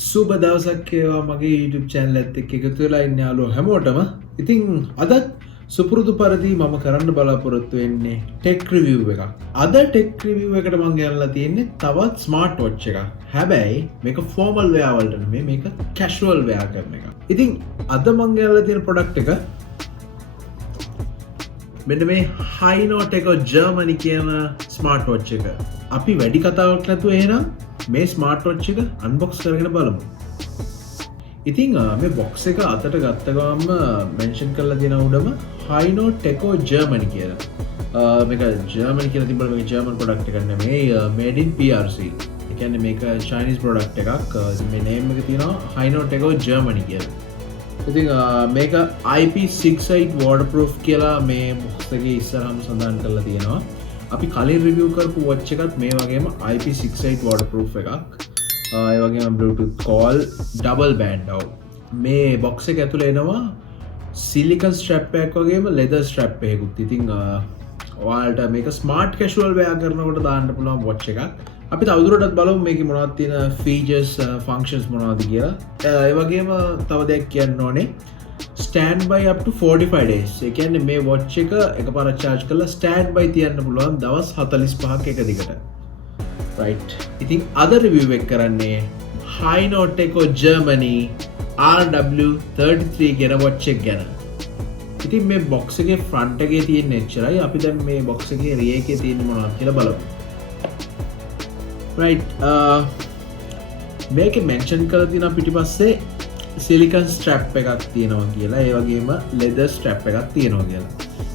සුබ දවසක් වේවා මගේ YouTube channel එකත් එක්ක එකතු වෙලා ඉන්න යාළුවෝ හැමෝටම. ඉතින් අදත් සුපුරුදු පරිදි මම කරන්න බලාපොරොත්තු වෙන්නේ ටෙක් රිවිව් එකක්. අද ටෙක් රිවිව් එකට මම ගෙනල්ලා තියෙන්නේ තවත් ස්මාර්ට් වොච් එකක්. හැබැයි මේක ෆෝමල් වෙයාර් වලට නෙමෙයි මේක කැෂුවල් වෙයාර් කරන එකක්. ඉතින් අද මම ගෙනල්ලා තියෙන ප්‍රොඩක්ට් එක මෙන්න මේ හයිනෝටෙක ජර්මනි කියන ස්මාර්ට් වොච් එක. අපි වැඩි කතාවක් නැතුව එහෙනම් මේ ස්මාර්ට් වොච් එක අන්බොක්ස් කරගෙන බලමු. ඉතින් මේ බොක්ස් එක අතට ගත්ත ගමන්ම මෙන්ෂන් කරලා තියෙන උඩම හයිනෝටෙකෝ ජර්මනි කියලා. මේක ජර්මනි කියලා තිබ්බම මේක ජර්මන් ප්‍රොඩක්ට් එකක් නෙමෙයි මේඩ් ඉන් PRC. ඒ කියන්නේ මේක චයිනීස් ප්‍රොඩක්ට් එකක්. මේ නේම් එක තියෙනවා හයිනෝටෙකෝ ජර්මනි කියලා. ඉතින් මේක IP68 waterproof කියලා මේ බොක්ස් එකේ ඉස්සරහම සඳහන් කරලා තියෙනවා. අපි කලින් රිවිව් කරපු වොච් එකත් මේ වගේම IP68 waterproof එකක්. ඒ වගේම Bluetooth call double band out. මේ බොක්ස් එක ඇතුලේ එනවා සිලිකන් ස්ට්‍රැප් එකක් වගේම ලෙදර් ස්ට්‍රැප් එකකුත්. ඉතින් ඔයාලට මේක ස්මාර්ට් කැෂුවල් වෙයාර් කරනකොට දාන්න පුළුවන් වොච් එකක්. අපි තවදුරටත් බලමු මේකේ මොනවද තියෙන ෆීචර්ස් ෆන්ක්ෂන්ස් මොනවද කියලා. ඒ වගේම තව දෙයක් කියන්න ඕනේ stand by up to 45 days. ඒ කියන්නේ මේ watch එක එකපාරට charge කරලා stand by තියන්න පුළුවන් දවස් 45ක් එක දිගට. right. ඉතින් අද review එක කරන්නේ Hinoteco Germany RW33 කියන watch එක ගැන. ඉතින් මේ box එකේ front එකේ තියෙන එච්චරයි. අපි දැන් මේ box එකේ rear එකේ තියෙන මොනවද කියලා බලමු. right. මේකේ mention කරලා තියෙන පිටිපස්සේ සිලිකන් ස්ට්‍රැප් එකක් තියෙනවා කියලා. ඒ වගේම ලෙදර් ස්ට්‍රැප් එකක් තියෙනවා කියලා.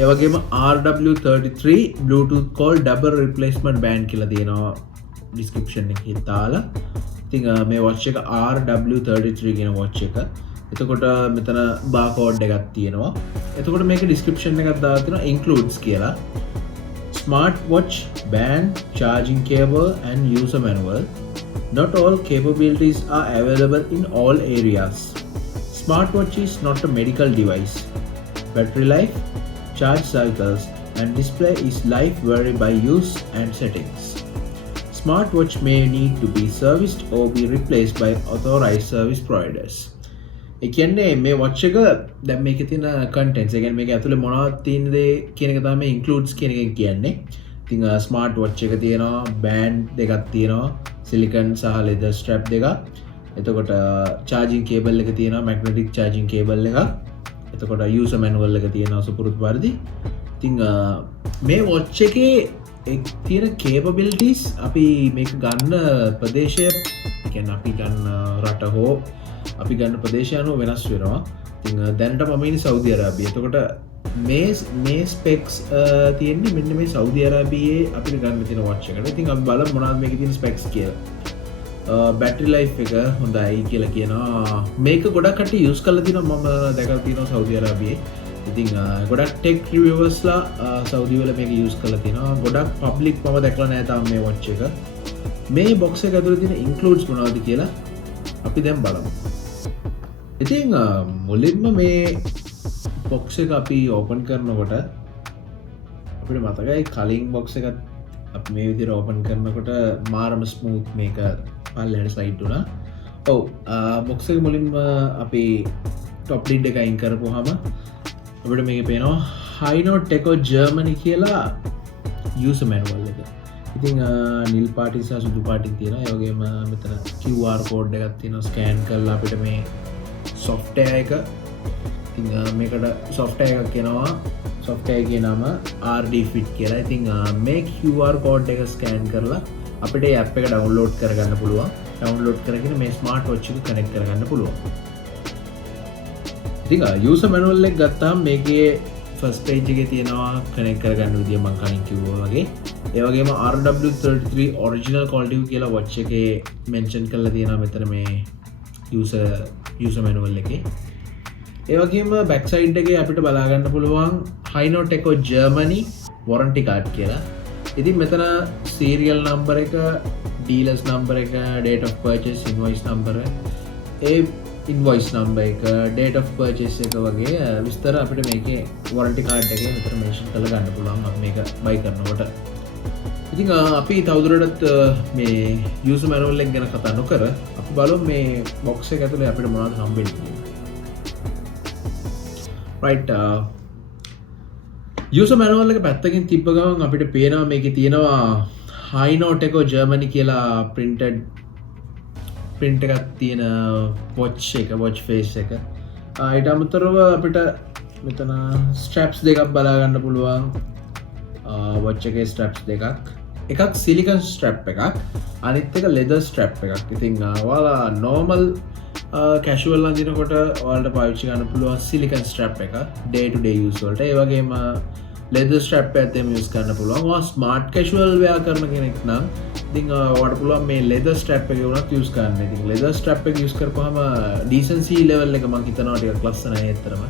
ඒ වගේම RW33 Bluetooth call double replacement band කියලා තියෙනවා description එකේ දාලා. ඉතින් මේ watch එක RW33 කියන watch එක. එතකොට මෙතන barcode එකක් තියෙනවා. එතකොට මේක description එකක් දාලා තියෙනවා includes කියලා. Smart watch band, charging cable and user manual. Not all capabilities are available in all areas. Smartwatch is not a medical device. Battery life, charge cycles, and display is life vary by use and settings. Smartwatch may need to be serviced or be replaced by authorized service providers. ඒ කියන්නේ මේ watch එක දැන් මේකේ තියෙන contents ඒ කියන්නේ මේක ඇතුලේ මොනවද තියෙනද කියන එක තමයි includes කියන එකෙන් කියන්නේ. ඉතින් ස්මාර්ට් වොච් එක තියෙනවා, බෑන්ඩ් දෙකක් තියෙනවා, සිලිකන් සහ ලෙදර් ස්ට්‍රැප් දෙකක්. එතකොට charging cable එක තියෙනවා, magnetic charging cable එකක්. එතකොට user manual එක තියෙනවා සුපුරුදු පරිදි. ඉතින් මේ වොච් එකේ තියෙන capabilities අපි මේක ගන්න ප්‍රදේශය ඒ කියන්නේ අපි ගන්න රට හෝ අපි ගන්න ප්‍රදේශය අනුව වෙනස් වෙනවා. ඉතින් දැනට මම ඉන්නේ සෞදි අරාබියේ. එතකොට මේ ස්පෙක්ස් තියෙන්නේ මෙන්න මේ සෞදි අරාබියේ අපිට ගන්න තියෙන වොච් එකට. ඉතින් අපි බලමු මොනවද මේකේ තියෙන ස්පෙක්ස් කියලා. බැටරි ලයිෆ් එක හොඳයි කියලා කියනවා. මේක ගොඩක් කට්ටිය යූස් කරලා තිනවා. මම දැකලා තියෙනවා සෞදි අරාබියේ. ඉතින් ගොඩක් ටෙක් රිවිවර්ස්ලා සෞදි වල මේක යූස් කරලා තිනවා. ගොඩක් පබ්ලික් මම දැකලා නැහැ තාම මේ වොච් එක. මේ බොක්ස් එක ඇතුලේ තියෙන ඉන්ක්ලූඩ්ස් මොනවද කියලා අපි දැන් බලමු. ඉතින් මුලින්ම මේ බොක්ස් එක අපි ඕපන් කරනකොට අපිට මතකයි කලින් බොක්ස් එකත් අපි මේ විදිහට ඕපන් කරනකොට මාරම ස්මූත් මේක පල්ලෙහාට ස්ලයිඩ් වුණා. ඔව් බොක්ස් එක මුලින්ම අපි টপ ලිඩ් එක අයින් කරපුවාම අපිට මේකේ පේනවා Hinoteco Germany කියලා user manual එක. ඉතින් නිල් පාටින් සහ සුදු පාටින් තියෙනවා. ඒ වගේම මෙතන QR code එකක් තියෙනවා. ස්කෑන් කරලා අපිට මේ software එක මේකට software එකක් එනවා. software එකේ නම RD Fit කියලා. ඉතින් මේ QR code එක ස්කෑන් කරලා අපිට මේ app එක download කරගන්න පුළුවන්. download කරගෙන මේ smart watch එක connect කරගන්න පුළුවන්. ඉතින් user manual එක ගත්තාම මේකේ first page එකේ තියෙනවා connect කරගන්න විදිය මම කලින් කිව්වා වගේ. ඒ වගේම RW33 original quality කියලා watch එකේ mention කරලා තියෙනවා මෙතන මේ user manual එකේ. ඒ වගේම back side එකේ අපිට බලා ගන්න පුළුවන් Hinoteco Germany warranty card කියලා. ඉතින් මෙතන serial number එක, dealers number එක, date of purchase, invoice number A invoice number එක, date of purchase එක වගේ විස්තර අපිට මේකේ warranty card එකේ මෙතන mention කරලා ගන්න පුළුවන් අපි මේක buy කරනකොට. ඉතින් අපි තවදුරටත් මේ user manual එක ගැන කතා නොකර අපි බලමු මේ බොක්ස් එක ඇතුලේ අපිට මොනවද හම්බෙන්නේ කියලා. right user manual එක පැත්තකින් තිබ්බ ගමන් අපිට පේනවා මේකේ තියෙනවා high note එක Germany කියලා print එකක් තියෙන watch face එක. ඊට අමතරව අපිට මෙතන straps දෙකක් බලා ගන්න පුළුවන්. watch එකේ straps දෙකක්. එකක් silicone strap එකක්, අනිත් එක leather strap එකක්. ඉතින් ඔයාලා normal casual අඳිනකොට ඔයාලට පාවිච්චි කරන්න පුළුවන් silicone strap එක day to day use වලට. ඒ වගේම leather strap එකත් එම use කරන්න පුළුවන්. ඔයා smart casual wear කරන කෙනෙක් නම් ඉතින් ඔයාලට පුළුවන් මේ leather strap එක උනත් use කරන්න. ඉතින් leather strap එක use කරපුවාම decency level එක මම හිතනවා ටිකක් ලස්සනයි ඇත්තටම.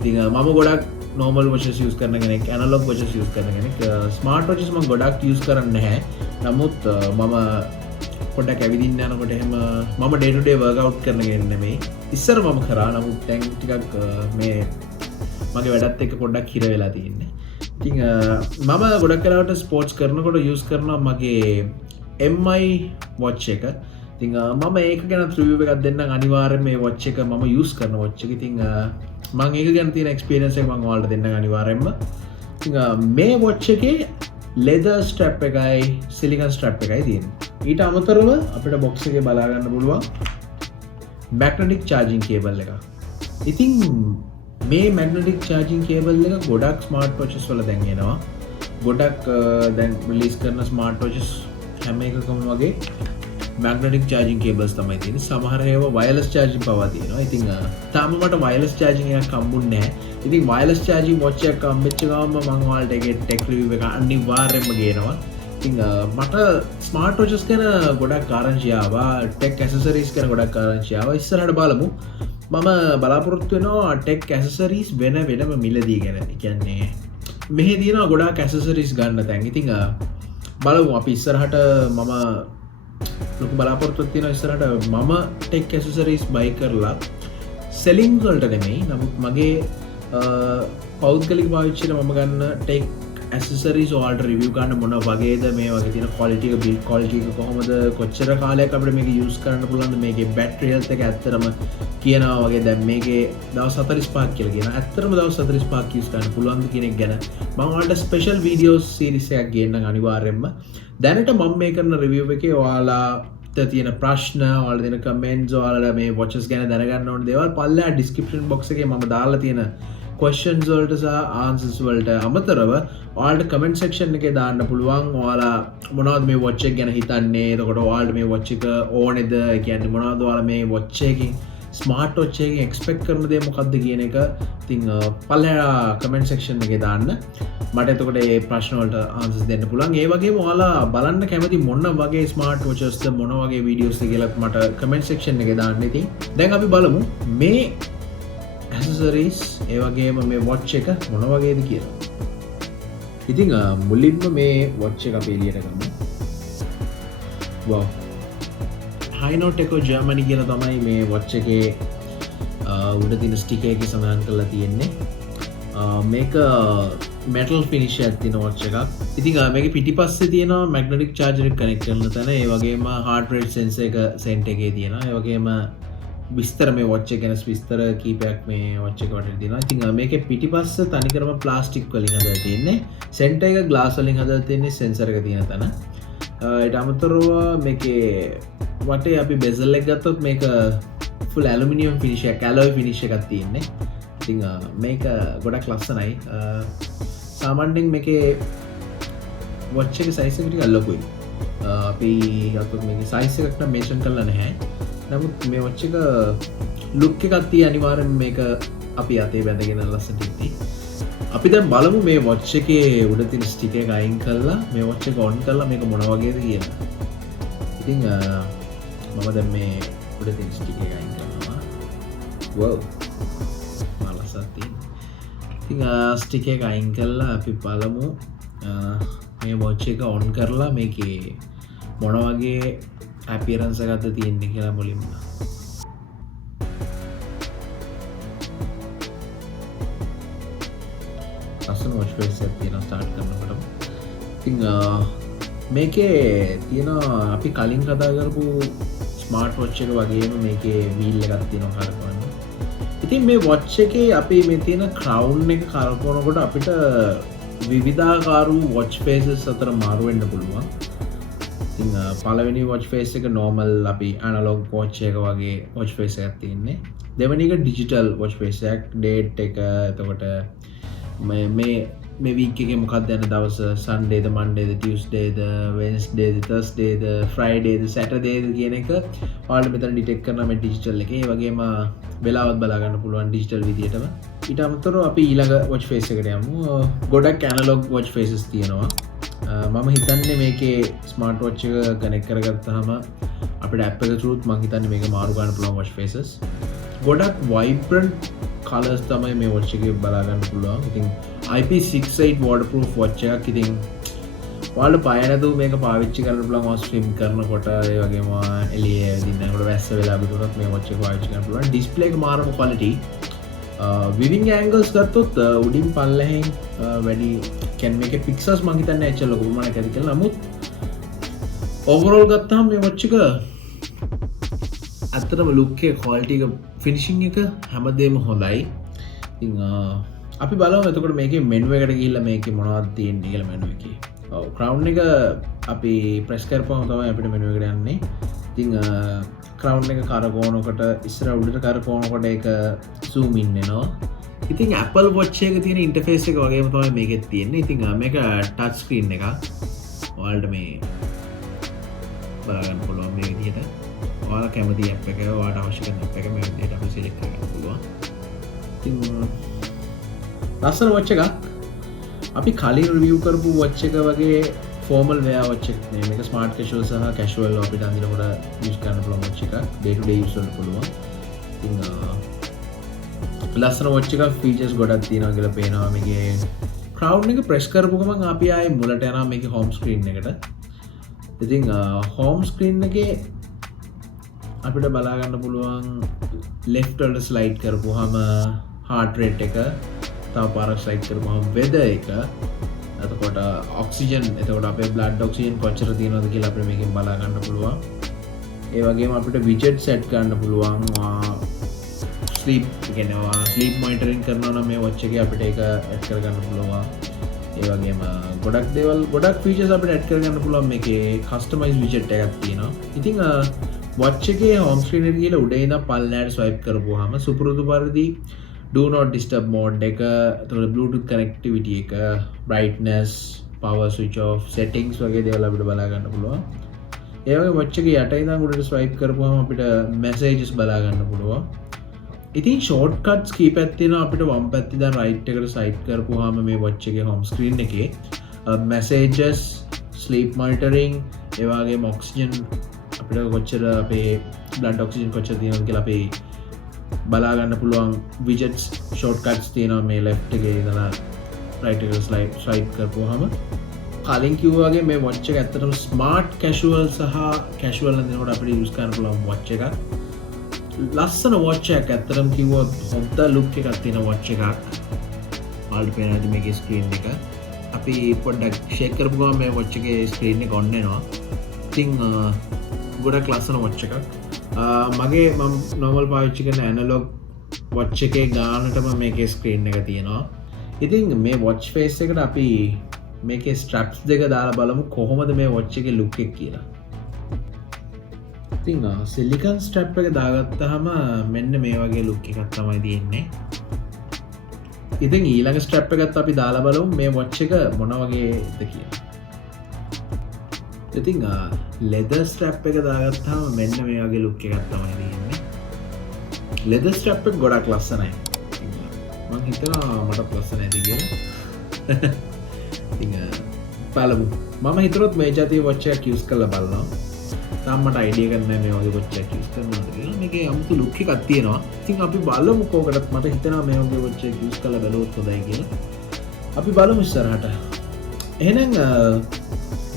ඉතින් මම ගොඩක් normal watches use කරන කෙනෙක්, analog watches use කරන කෙනෙක්. smart watches මම ගොඩක් use කරන්නේ නැහැ. නමුත් මම පොඩ්ඩක් ඇවිදින්න යනකොට එහෙම මම day to day workout කරන කෙනෙක් නෙමෙයි. ඉස්සර මම කරා, නමුත් දැන් ටිකක් මේ මගේ වැඩත් එක්ක පොඩ්ඩක් හිර වෙලා තියෙන්නේ. ඉතින් මම ගොඩක් වෙලාවට ස්පෝර්ට්ස් කරනකොට use කරනවා මගේ MI watch එක. ඉතින් මම ඒක ගැන රිවිව් එකක් දෙන්නම් අනිවාර්යෙන්. මේ watch එක මම use කරන watch එක. ඉතින් මම ඒක ගැන තියෙන experience එක මම ඔයාලට දෙන්නම් අනිවාර්යෙන්ම. ඉතින් මේ watch එකේ leather strap එකයි silicone strap එකයි තියෙන්නේ. ඊට අමතරව අපිට box එකේ බලා ගන්න පුළුවන් magnetic charging cable එක. ඉතින් මේ magnetic charging cable එක ගොඩක් smart watches වල දැන් එනවා. ගොඩක් දැන් release කරන smart watches හැම එකකම වගේ magnetic charging cables තමයි තියෙන්නේ. සමහර ඒවා wireless charging පවා තියෙනවා. ඉතින් තාම මට wireless charging එකක් හම්බුන්නේ නැහැ. ඉතින් wireless charging watch එකක් හම්බෙච්ච ගමන් මම ඔයාලට ඒකේ tech review එක අනිවාර්යයෙන්ම ගේනවා. ඉතින් මට smart watches ගැන ගොඩක් ආරංචි ආවා, tech accessories ගැන ගොඩක් ආරංචි ආවා. ඉස්සරහට බලමු. මම බලාපොරොත්තු වෙනවා tech accessories වෙනම මිලදී ගැන. ඒ කියන්නේ මෙහි තියෙනවා ගොඩක් accessories ගන්න තැන්. ඉතින් බලමු අපි ඉස්සරහට මම ලොකු බලාපොරොත්තුවක් තියෙනවා ඉස්සරහට මම tech accessories buy කරලා selling වලට නෙමෙයි, නමුත් මගේ පෞද්ගලික පාවිච්චියට මම ගන්න tech accessories ඔයාලට review කරන්න මොන වගේද, මේ වගේ තියෙන quality එක, build quality එක කොහොමද, කොච්චර කාලයක් අපිට මේක use කරන්න පුළුවන්ද, මේකේ battery health එක ඇත්තටම කියනවා වගේ දැන් මේකේ දවස් 45ක් කියලා කියනවා. ඇත්තටම දවස් 45ක් use කරන්න පුළුවන්ද කියන එක ගැන මම ඔයාලට special videos series එකක් ගේන්නම් අනිවාර්යයෙන්ම. දැනට මම මේ කරන review එකේ ඔයාලාට තියෙන ප්‍රශ්න, ඔයාලා දෙන comments, ඔයාලා මේ watches ගැන දැනගන්න ඕන දේවල් පල්ලෙහා description box එකේ මම දාලා තියෙන questions වලට සහ answers වලට අමතරව ඔයාලට comment section එකේ දාන්න පුළුවන්. ඔයාලා මොනවද මේ watch එක ගැන හිතන්නේ? එතකොට ඔයාලට මේ watch එක ඕනේද? ඒ කියන්නේ මොනවද ඔයාලා මේ watch එකකින් smart watch එකකින් expect කරන දේ මොකක්ද කියන එක ඉතින් පල්ලෙහා comment section එකේ දාන්න. මට එතකොට මේ ප්‍රශ්න වලට answers දෙන්න පුළුවන්. ඒ වගේම ඔයාලා බලන්න කැමති මොන වගේ smart watches ද, මොන වගේ videos ද කියලා මට comment section එකේ දාන්න. ඉතින් දැන් අපි බලමු මේ accessories ඒ වගේම මේ watch එක මොන වගේද කියලා. ඉතින් මුලින්ම මේ watch එක අපි එළියට ගමු. wow, high note එක Germany කියලා තමයි මේ watch එකේ උඩ තියෙන sticker එකේ සඳහන් කරලා තියෙන්නේ. මේක metal finish එකක් තියෙන watch එකක්. ඉතින් මේකේ පිටිපස්සේ තියෙනවා magnetic charger එක connect කරන තැන. ඒ වගේම heart rate sensor එක center එකේ තියෙනවා. ඒ වගේම විස්තර මේ watch එක ගැන විස්තර කීපයක් මේ watch එක වටේ තියෙනවා. ඉතින් මේකේ පිටිපස්ස තනිකරම ප්ලාස්ටික් වලින් හදලා තියෙන්නේ. center එක glass වලින් හදලා තියෙන්නේ sensor එක තියෙන තැන. ඊට අමතරව මේකේ වටේ අපි bezel එක ගත්තොත් මේක full aluminium finish එකක්, alloy finish එකක් තියෙන්නේ. ඉතින් මේක ගොඩක් ලස්සනයි. සාමාන්‍යයෙන් මේකේ watch එකේ size එක ටිකක් ලොකුයි. අපි ගත්තොත් මේකේ size එකක් නම් mention කරලා නැහැ. නමුත් මේ watch එක look එකක් තියෙන අනිවාර්යෙන් මේක අපි අතේ බැඳගෙන ලස්සනට ඉති. අපි දැන් බලමු මේ watch එකේ උඩ තියෙන sticker එක අයින් කරලා මේ watch එක on කරලා මේක මොන වගේද කියලා. ඉතින් මම දැන් මේ උඩ තියෙන sticker එක අයින් කරනවා. wow, ලස්සනට තියෙනවා. ඉතින් sticker එක අයින් කරලා අපි බලමු මේ watch එක on කරලා මේකේ මොන වගේ appearance එකක්ද තියෙන්නේ කියලා මුලින්ම. ලස්සන watch face එකක් තියෙනවා start කරනකොට. ඉතින් මේකේ තියෙන අපි කලින් කතා කරපු ස්මාර්ට් වොච් එක වගේම මේකේ වීල් එකක් තියෙනවා කරකවන්න. ඉතින් මේ වොච් එකේ අපි මේ තියෙන ක්‍රවුන් එක කරකවනකොට අපිට විවිධාකාර වූ වොච් ෆේසස් අතර මාරු වෙන්න පුළුවන්. ඉතින් පළවෙනි වොච් ෆේස් එක normal අපි analog watch එක වගේ වොච් ෆේස් එකක් තියෙන්නේ. දෙවෙනි එක digital watch face එකක්, date එක, එතකොට මේ week එකේ මොකක්ද යන දවස, Sunday ද, Monday ද, Tuesday ද, Wednesday ද, Thursday ද, Friday ද, Saturday ද කියන එක ඔයාලට මෙතන detect කරනවා මේ digital එකේ. ඒ වගේම වෙලාවත් බලා ගන්න පුළුවන් digital විදියටම. ඊට අමතරව අපි ඊළඟ watch face එකට යමු. ගොඩක් analog watch faces තියෙනවා. මම හිතන්නේ මේකේ ස්මාර්ට් වොච් එක කනෙක්ට් කරගත්තාම අපිට ඇප් එක through මම හිතන්නේ මේක මාරු ගන්න පුළුවන් watch faces. ගොඩක් vibrant colors තමයි මේ watch එකේ බලා ගන්න පුළුවන්. ඉතින් IP68 waterproof watch එකක්. ඉතින් ඔයාලට පය නැතුව මේක පාවිච්චි කරන්න පුළුවන් ස්ට්‍රීම් කරනකොට, ඒ වගේම එළියේ ඇවිදින්නකොට වැස්ස වෙලා විතරක් මේ watch එක පාවිච්චි කරන්න පුළුවන්. ඩිස්ප්ලේ එක මාරම quality. විවිං ඇංගල්ස් ගත්තොත් උඩින් පල්ලෙහෙන් වැඩි කැන් මේක පික්සල්ස් මං හිතන්නේ ඇච්චර ලොකු ප්‍රමාණයක් ඇති කියලා. නමුත් ඕවරෝල් ගත්තාම මේ වොච් එක ඇත්තටම ලුක් එක, ක්වොලිටි එක, ෆිනිෂින් එක හැමදේම හොඳයි. ඉතින් අපි බලමු එතකොට මේකේ මෙනු එකට ගිහිල්ලා මේකේ මොනවද තියෙන්නේ කියලා මෙනු එකේ. ඔව් ක්‍රවුන් එක අපි ප්‍රෙස් කරපුවම තමයි අපිට මෙනු එකට යන්නේ. ඉතින් ක්‍රවුන් එක කරකවනකොට ඉස්සර උඩට කරකවනකොට ඒක zoom in වෙනවා. ඉතින් Apple Watch එක තියෙන ඉන්ටර්ෆේස් එක වගේම තමයි මේකෙත් තියෙන්නේ. ඉතින් මේක ටච් ස්ක්‍රීන් එකක්. ඔයාලට මේ බලා ගන්න පුළුවන් මේ විදිහට. ඔයාලා කැමති ඇප් එක, ඔයාලට අවශ්‍ය කරන ඇප් එක මේ විදිහට අපි සිලෙක්ට් කරගන්න පුළුවන්. ඉතින් ලස්සන watch එකක්. අපි කලින් රිවිව් කරපු watch එක වගේ ෆෝමල් වෙයා watch එකක් නෙමෙයි. මේක ස්මාර්ට් කැෂුවල් සහ කැෂුවල් අපිට අඳිනකොට යූස් කරන්න පුළුවන් watch එකක්. ඩේ ටු ඩේ යූස් වලට පුළුවන්. ඉතින් ලස්සන watch එකක්, ෆීචර්ස් ගොඩක් තියෙනවා කියලා පේනවා. මේකේ ක්‍රවුන් එක ප්‍රෙස් කරපු ගමන් අපි ආයේ මුලට යනවා මේකේ හෝම් ස්ක්‍රීන් එකට. ඉතින් හෝම් ස්ක්‍රීන් එකේ අපිට බලා ගන්න පුළුවන් left වලට ස්ලයිඩ් කරපුවාම heart rate එක, තව පාරක් ස්ලයිඩ් කරපුවාම weather එක, එතකොට ඔක්සිජන්, එතකොට අපේ blood oxygen කොච්චර තියෙනවද කියලා අපිට මේකෙන් බලා ගන්න පුළුවන්. ඒ වගේම අපිට widget set කරන්න පුළුවන්. ස්ලීප් කියනවා, ස්ලීප් මොනිටරින් කරනවා නම් මේ watch එකේ අපිට ඒක ඇඩ් කරගන්න පුළුවන්. ඒ වගේම ගොඩක් දේවල්, ගොඩක් ෆීචර්ස් අපිට ඇඩ් කරගන්න පුළුවන්. මේකේ කස්ටමයිස් විජට් එකක් තියෙනවා. ඉතින් watch එකේ හෝම් ස්ක්‍රීන් එකට ගිහලා උඩේ ඉඳන් පල්ලෙහාට ස්වයිප් කරපුවාම සුපුරුදු පරිදි do not disturb mode එක, එතකොට bluetooth connectivity එක, brightness, power switch off, settings වගේ දේවල් අපිට බලා ගන්න පුළුවන්. ඒ වගේ watch එකේ යට ඉඳන් උඩට ස්වයිප් කරපුවාම අපිට messages බලා ගන්න පුළුවන්. ඉතින් ෂෝට්කට්ස් කීපයක් තියෙනවා. අපිට වම් පැත්තේ දැන් රයිට් එකට ස්ලයිඩ් කරපුවාම මේ watch එකේ හෝම් ස්ක්‍රීන් එකේ messages, sleep monitoring, ඒ වගේම ඔක්සිජන්, අපිට කොච්චර අපේ blood oxygen කොච්චර තියෙනවද කියලා අපි බලා ගන්න පුළුවන් widgets, shortcuts තියෙනවා මේ left එකේ ඉඳලා right එකට ස්ලයිඩ් කරපුවාම. කලින් කිව්වා වගේ මේ watch එක ඇත්තටම smart casual සහ casual අඳිනකොට අපිට use කරන්න පුළුවන් watch එකක්. ලස්සන watch එකක්. ඇත්තටම කිව්වොත් හොඳ look එකක් තියෙන watch එකක්. ඔයාලට පේනවා ඇති මේකේ screen එක. අපි පොඩ්ඩක් shake කරපු ගමන් මේ watch එකේ screen එක on වෙනවා. ඉතින් ගොඩක් ලස්සන watch එකක්. මගේ මම normal පාවිච්චි කරන analog watch එකේ ගානටම මේකේ screen එක තියෙනවා. ඉතින් මේ watch face එකට අපි මේකේ straps දෙක දාලා බලමු කොහොමද මේ watch එකේ look එක කියලා. ඉතින් සිලිකන් ස්ට්‍රැප් එක දාගත්තාම මෙන්න මේ වගේ ලුක් එකක් තමයි තියෙන්නේ. ඉතින් ඊළඟ ස්ට්‍රැප් එකත් අපි දාලා බලමු මේ watch එක මොන වගේද කියලා. ඉතින් leather strap එක දාගත්තාම මෙන්න මේ වගේ ලුක් එකක් තමයි තියෙන්නේ. leather strap එක ගොඩක් ලස්සනයි. මම හිතනවා මට ලස්සනයි කියලා. ඉතින් බලමු. මම හිතුවත් මේ જાතිය watch එකක් use කරලා බලනවා. තාම මට අයිඩියා ගන්න නැහැ මේ වගේ watch එකක් use කරනවාද කියලා. මේකේ 아무තු ලුක් එකක් තියෙනවා. ඉතින් අපි බලමු කෝකටත්. මට හිතෙනවා මේ වගේ watch එකක් use කරලා බලුවොත් හොඳයි කියලා. අපි බලමු ඉස්සරහට. එහෙනම්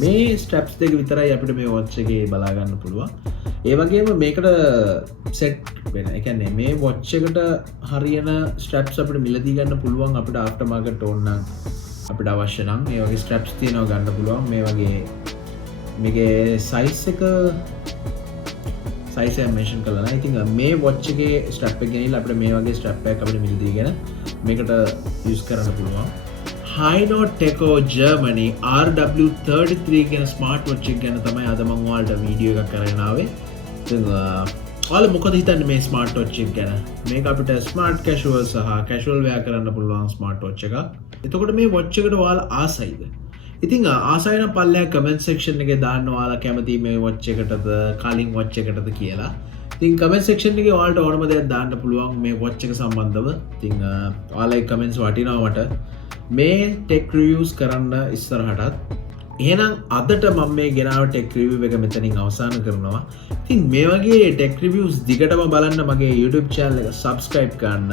මේ ස්ට්‍රැප්ස් දෙක විතරයි අපිට මේ watch එකේ බලා ගන්න පුළුවන්. ඒ වගේම මේකට සෙට් වෙන, ඒ කියන්නේ මේ watch එකට හරියන ස්ට්‍රැප්ස් අපිට මිලදී ගන්න පුළුවන්. අපිට ආෆ්ටර් මාකට් ඕන නම් අපිට අවශ්‍ය නම් මේ වගේ ස්ට්‍රැප්ස් තියෙනවා ගන්න පුළුවන්. මේ වගේ මේකේ සයිස් සයිස් එක මෙන්ෂන් කරලා නැහැ. ඉතින් මේ වොච් එකේ ස්ට්‍රැප් එක ගෙනිලා අපිට මේ වගේ ස්ට්‍රැප් එකක් අපිට මිලදීගෙන මේකට යූස් කරන්න පුළුවන්. High-Note Techo Germany RW33 කියන ස්මාර්ට් වොච් එක ගැන තමයි අද මම ඔයාලට වීඩියෝ එකක් කරගෙන ආවේ. ඉතින් ඔයාලා මොකද හිතන්නේ මේ ස්මාර්ට් වොච් එක ගැන? මේක අපිට ස්මාර්ට් කැෂුවල් සහ කැෂුවල් වෙයා කරන්න පුළුවන් ස්මාර්ට් වොච් එකක්. එතකොට මේ වොච් එකට ඔයාලා ආසයිද? ඉතින් ආසයි නම් පල්ලෙහා කමෙන්ට් සෙක්ෂන් එකේ දාන්න ඔයාලා කැමති මේ වොච් එකටද කලින් වොච් එකටද කියලා. ඉතින් කමෙන්ට් සෙක්ෂන් එකේ ඔයාලට ඕනම දෙයක් දාන්න පුළුවන් මේ වොච් එක සම්බන්ධව. ඉතින් ඔයාලගේ කමෙන්ට්ස් වටිනවා මට. මේ ටෙක් රිවිව්ස් කරන්න ඉස්සරහටත්. එහෙනම් අදට මම මේ ගෙනාව ටෙක් රිවිව් එක මෙතනින් අවසන් කරනවා. ඉතින් මේ වගේ ටෙක් රිවිව්ස් දිගටම බලන්න මගේ YouTube channel එක subscribe කරන්න,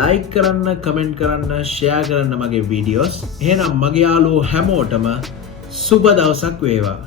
like කරන්න, comment කරන්න, share කරන්න මගේ videos. එහෙනම් මගේ යාළුවෝ හැමෝටම සුබ දවසක් වේවා.